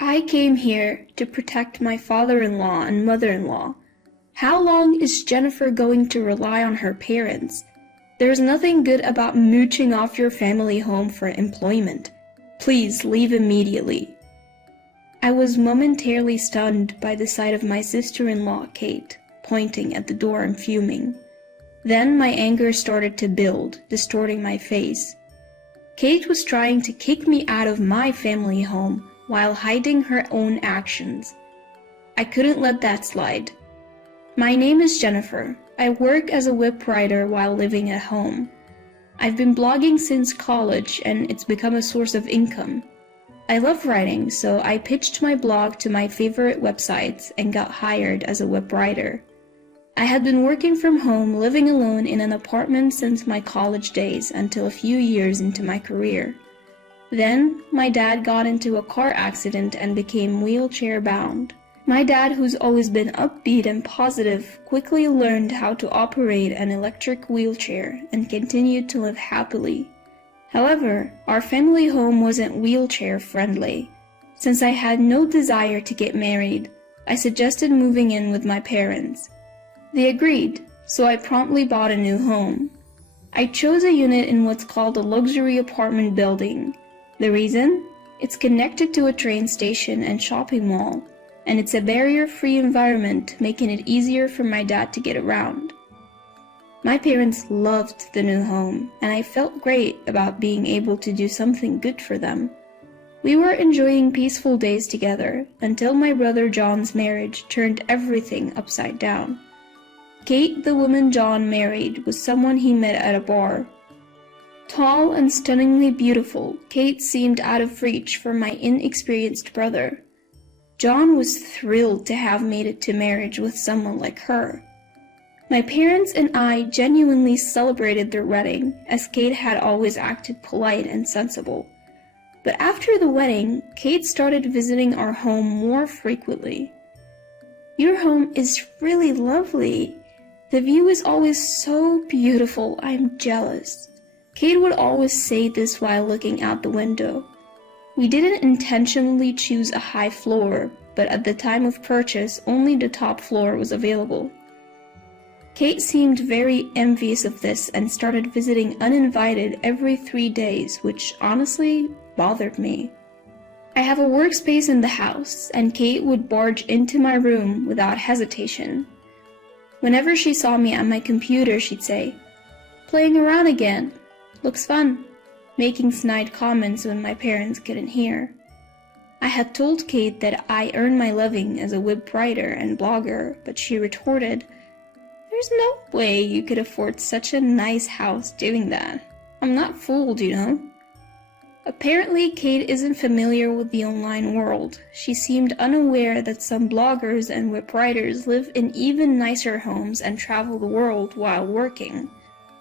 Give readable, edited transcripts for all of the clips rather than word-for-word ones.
I came here to protect my father-in-law and mother-in-law. How long is Jennifer going to rely on her parents? There's nothing good about mooching off your family home for employment. Please leave immediately. I was momentarily stunned by the sight of my sister-in-law, Kate, pointing at the door and fuming. Then my anger started to build, distorting my face. Kate was trying to kick me out of my family home while hiding her own actions. I couldn't let that slide. My name is Jennifer. I work as a web writer while living at home. I've been blogging since college and it's become a source of income. I love writing, so I pitched my blog to my favorite websites and got hired as a web writer. I had been working from home, living alone in an apartment since my college days until a few years into my career. Then, my dad got into a car accident and became wheelchair-bound. My dad, who's always been upbeat and positive, quickly learned how to operate an electric wheelchair and continued to live happily. However, our family home wasn't wheelchair-friendly. Since I had no desire to get married, I suggested moving in with my parents. They agreed, so I promptly bought a new home. I chose a unit in what's called a luxury apartment building. The reason? It's connected to a train station and shopping mall, and it's a barrier-free environment, making it easier for my dad to get around. My parents loved the new home, and I felt great about being able to do something good for them. We were enjoying peaceful days together until my brother John's marriage turned everything upside down. Kate, the woman John married, was someone he met at a bar. Tall and stunningly beautiful, Kate seemed out of reach for my inexperienced brother. John was thrilled to have made it to marriage with someone like her. My parents and I genuinely celebrated their wedding, as Kate had always acted polite and sensible. But after the wedding, Kate started visiting our home more frequently. "Your home is really lovely. The view is always so beautiful, I'm jealous." Kate would always say this while looking out the window. We didn't intentionally choose a high floor, but at the time of purchase, only the top floor was available. Kate seemed very envious of this and started visiting uninvited every 3 days, which honestly bothered me. I have a workspace in the house, and Kate would barge into my room without hesitation. Whenever she saw me at my computer, she'd say, "Playing around again. Looks fun," making snide comments when my parents couldn't hear. I had told Kate that I earned my living as a web writer and blogger, but she retorted, "There's no way you could afford such a nice house doing that. I'm not fooled, you know." Apparently, Kate isn't familiar with the online world. She seemed unaware that some bloggers and web writers live in even nicer homes and travel the world while working.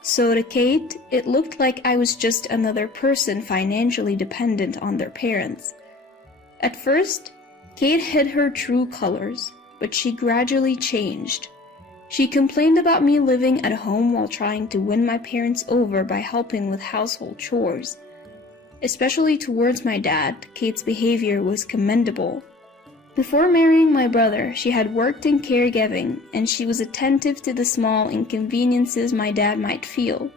So to Kate, it looked like I was just another person financially dependent on their parents. At first, Kate hid her true colors, but she gradually changed. She complained about me living at home while trying to win my parents over by helping with household chores. Especially towards my dad, Kate's behavior was commendable. Before marrying my brother, she had worked in caregiving, and she was attentive to the small inconveniences my dad might feel.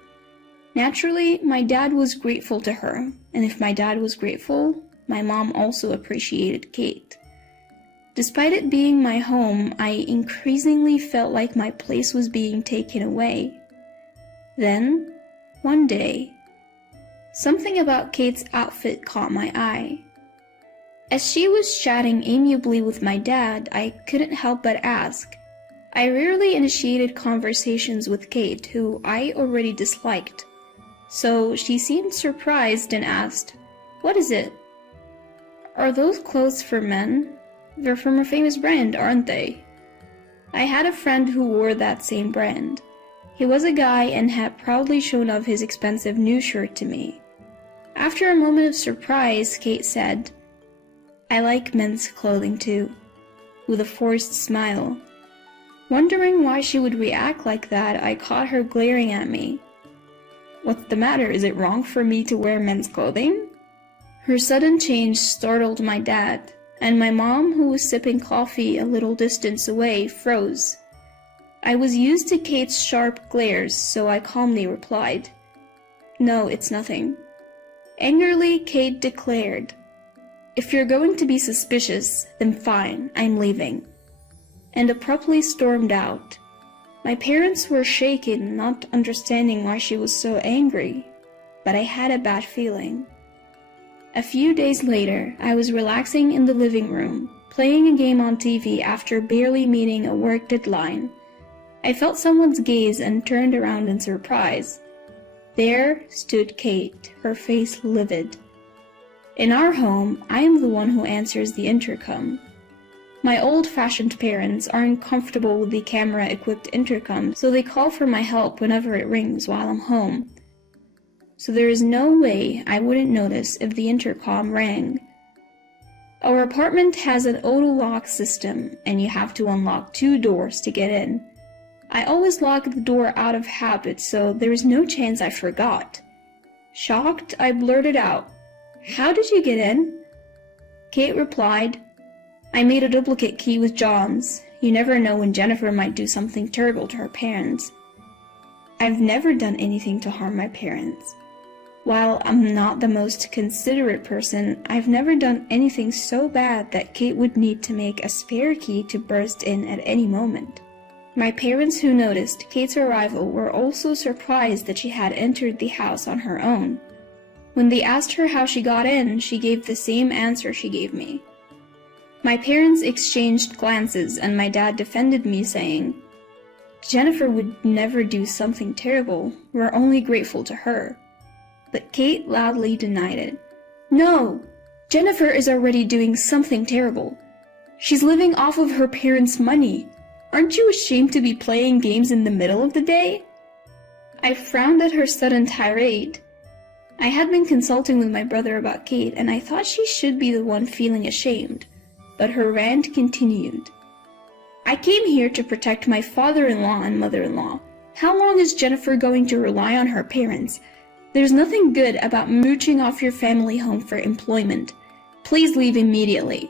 Naturally, my dad was grateful to her, and if my dad was grateful, my mom also appreciated Kate. Despite it being my home, I increasingly felt like my place was being taken away. Then, one day, something about Kate's outfit caught my eye. As she was chatting amiably with my dad, I couldn't help but ask. I rarely initiated conversations with Kate, who I already disliked. So she seemed surprised and asked, "What is it?" "Are those clothes for men? They're from a famous brand, aren't they?" I had a friend who wore that same brand. He was a guy and had proudly shown off his expensive new shirt to me. After a moment of surprise, Kate said, "I like men's clothing too," with a forced smile. Wondering why she would react like that, I caught her glaring at me. "What's the matter? Is it wrong for me to wear men's clothing?" Her sudden change startled my dad. and my mom, who was sipping coffee a little distance away, froze. I was used to Kate's sharp glares, so I calmly replied, "No, it's nothing." Angrily, Kate declared, "If you're going to be suspicious, then fine, I'm leaving," and abruptly stormed out. My parents were shaken, not understanding why she was so angry, but I had a bad feeling. A few days later, I was relaxing in the living room, playing a game on TV after barely meeting a work deadline. I felt someone's gaze and turned around in surprise. There stood Kate, her face livid. In our home, I am the one who answers the intercom. My old-fashioned parents aren't comfortable with the camera-equipped intercom, so they call for my help whenever it rings while I'm home. So there is no way I wouldn't notice if the intercom rang. Our apartment has an auto-lock system, and you have to unlock 2 doors to get in. I always lock the door out of habit, so there is no chance I forgot. Shocked, I blurted out, "How did you get in?" Kate replied, "I made a duplicate key with John's. You never know when Jennifer might do something terrible to her parents." I've never done anything to harm my parents. While I'm not the most considerate person, I've never done anything so bad that Kate would need to make a spare key to burst in at any moment. My parents, who noticed Kate's arrival, were also surprised that she had entered the house on her own. When they asked her how she got in, she gave the same answer she gave me. My parents exchanged glances, and my dad defended me, saying, "Jennifer would never do something terrible. We're only grateful to her." But Kate loudly denied it. "No! Jennifer is already doing something terrible. She's living off of her parents' money. Aren't you ashamed to be playing games in the middle of the day?" I frowned at her sudden tirade. I had been consulting with my brother about Kate, and I thought she should be the one feeling ashamed. But her rant continued. "I came here to protect my father-in-law and mother-in-law. How long is Jennifer going to rely on her parents? There's nothing good about mooching off your family home for employment. Please leave immediately."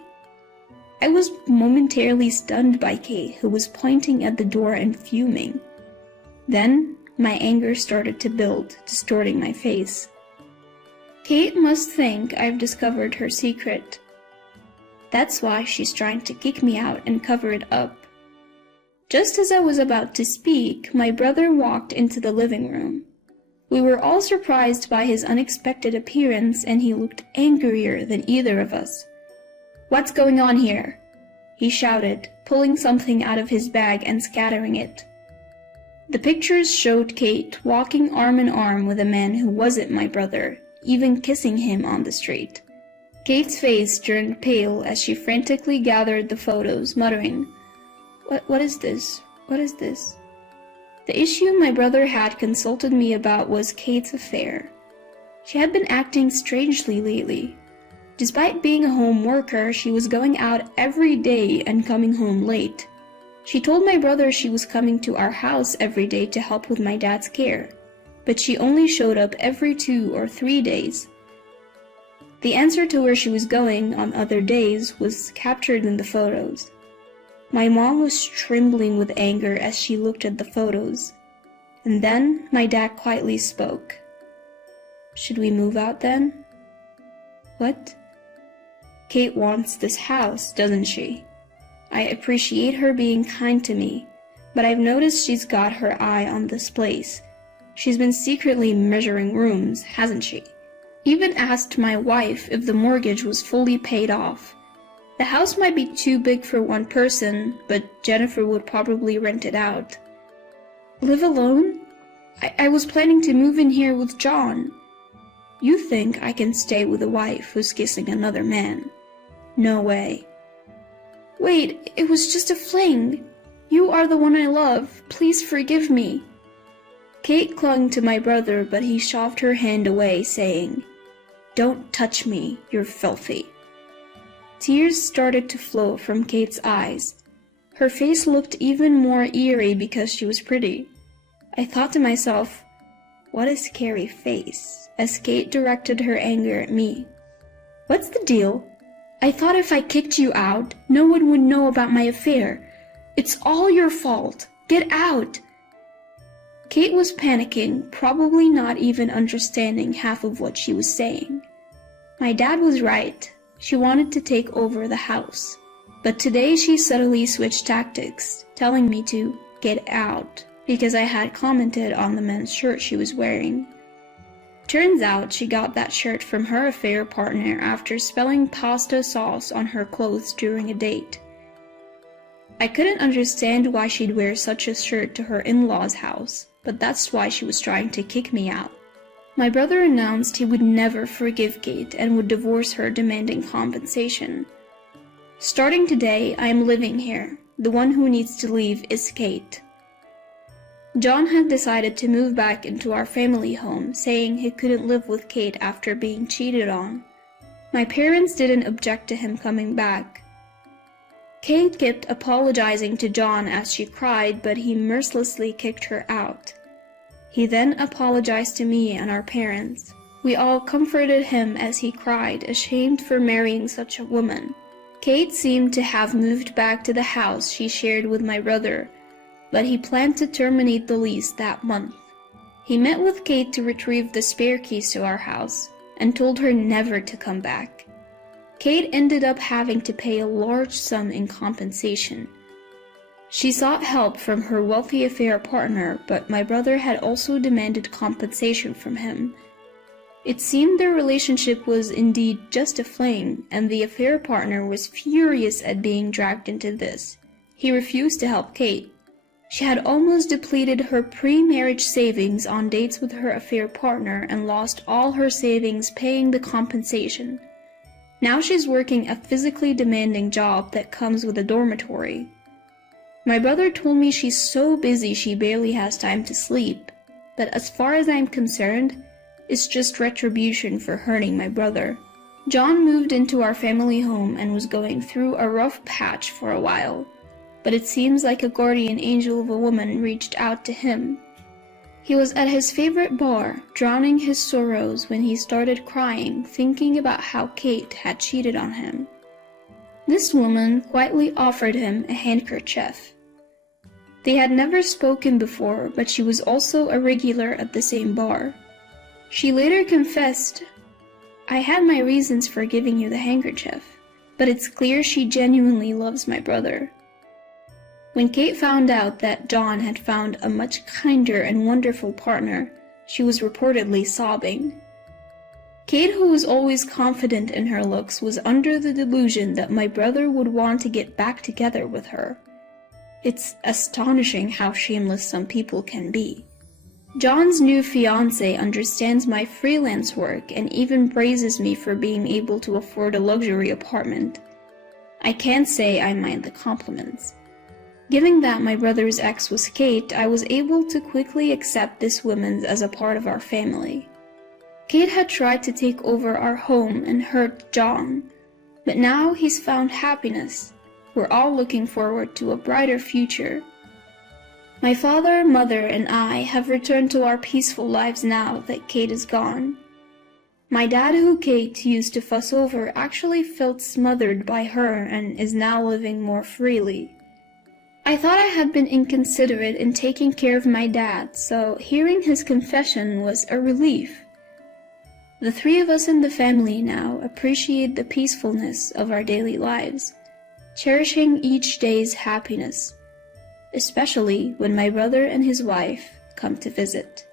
I was momentarily stunned by Kate, who was pointing at the door and fuming. Then, my anger started to build, distorting my face. Kate must think I've discovered her secret. That's why she's trying to kick me out and cover it up. Just as I was about to speak, my brother walked into the living room. We were all surprised by his unexpected appearance, and he looked angrier than either of us. "What's going on here?" he shouted, pulling something out of his bag and scattering it. The pictures showed Kate walking arm in arm with a man who wasn't my brother, even kissing him on the street. Kate's face turned pale as she frantically gathered the photos, muttering, What is this? What is this?" The issue my brother had consulted me about was Kate's affair. She had been acting strangely lately. Despite being a home worker, she was going out every day and coming home late. She told my brother she was coming to our house every day to help with my dad's care, but she only showed up every 2 or 3 days. The answer to where she was going on other days was captured in the photos. My mom was trembling with anger as she looked at the photos. And then my dad quietly spoke. "Should we move out then?" "What?" "Kate wants this house, doesn't she? I appreciate her being kind to me, but I've noticed she's got her eye on this place. She's been secretly measuring rooms, hasn't she? Even asked my wife if the mortgage was fully paid off. The house might be too big for one person, but Jennifer would probably rent it out. Live alone? I was planning to move in here with John. You think I can stay with a wife who's kissing another man? No way." "Wait, it was just a fling. You are the one I love. Please forgive me." Kate clung to my brother, but he shoved her hand away, saying, "Don't touch me, you're filthy." Tears started to flow from Kate's eyes. Her face looked even more eerie because she was pretty. I thought to myself, what a scary face, as Kate directed her anger at me. "What's the deal? I thought if I kicked you out, no one would know about my affair. It's all your fault. Get out!" Kate was panicking, probably not even understanding half of what she was saying. My dad was right. She wanted to take over the house. But today she suddenly switched tactics, telling me to get out because I had commented on the men's shirt she was wearing. Turns out she got that shirt from her affair partner after spilling pasta sauce on her clothes during a date. I couldn't understand why she'd wear such a shirt to her in-laws' house, but that's why she was trying to kick me out. My brother announced he would never forgive Kate and would divorce her, demanding compensation. Starting today, I am living here. The one who needs to leave is Kate. John had decided to move back into our family home, saying he couldn't live with Kate after being cheated on. My parents didn't object to him coming back. Kate kept apologizing to John as she cried, but he mercilessly kicked her out. He then apologized to me and our parents. We all comforted him as he cried, ashamed for marrying such a woman. Kate seemed to have moved back to the house she shared with my brother, but he planned to terminate the lease that month. He met with Kate to retrieve the spare keys to our house and told her never to come back. Kate ended up having to pay a large sum in compensation. She sought help from her wealthy affair partner, but my brother had also demanded compensation from him. It seemed their relationship was indeed just a fling, and the affair partner was furious at being dragged into this. He refused to help Kate. She had almost depleted her pre-marriage savings on dates with her affair partner and lost all her savings paying the compensation. Now she's working a physically demanding job that comes with a dormitory. My brother told me she's so busy she barely has time to sleep, but as far as I'm concerned, it's just retribution for hurting my brother. John moved into our family home and was going through a rough patch for a while, but it seems like a guardian angel of a woman reached out to him. He was at his favorite bar, drowning his sorrows when he started crying, thinking about how Kate had cheated on him. This woman quietly offered him a handkerchief. They had never spoken before, but she was also a regular at the same bar. She later confessed, "I had my reasons for giving you the handkerchief, but it's clear she genuinely loves my brother." When Kate found out that John had found a much kinder and wonderful partner, she was reportedly sobbing. Kate, who was always confident in her looks, was under the delusion that my brother would want to get back together with her. It's astonishing how shameless some people can be. John's new fiancé understands my freelance work and even praises me for being able to afford a luxury apartment. I can't say I mind the compliments. Given that my brother's ex was Kate, I was able to quickly accept this woman as a part of our family. Kate had tried to take over our home and hurt John, but now he's found happiness. We're all looking forward to a brighter future. My father, mother, and I have returned to our peaceful lives now that Kate is gone. My dad, who Kate used to fuss over, actually felt smothered by her and is now living more freely. I thought I had been inconsiderate in taking care of my dad, so hearing his confession was a relief. The three of us in the family now appreciate the peacefulness of our daily lives, cherishing each day's happiness, especially when my brother and his wife come to visit.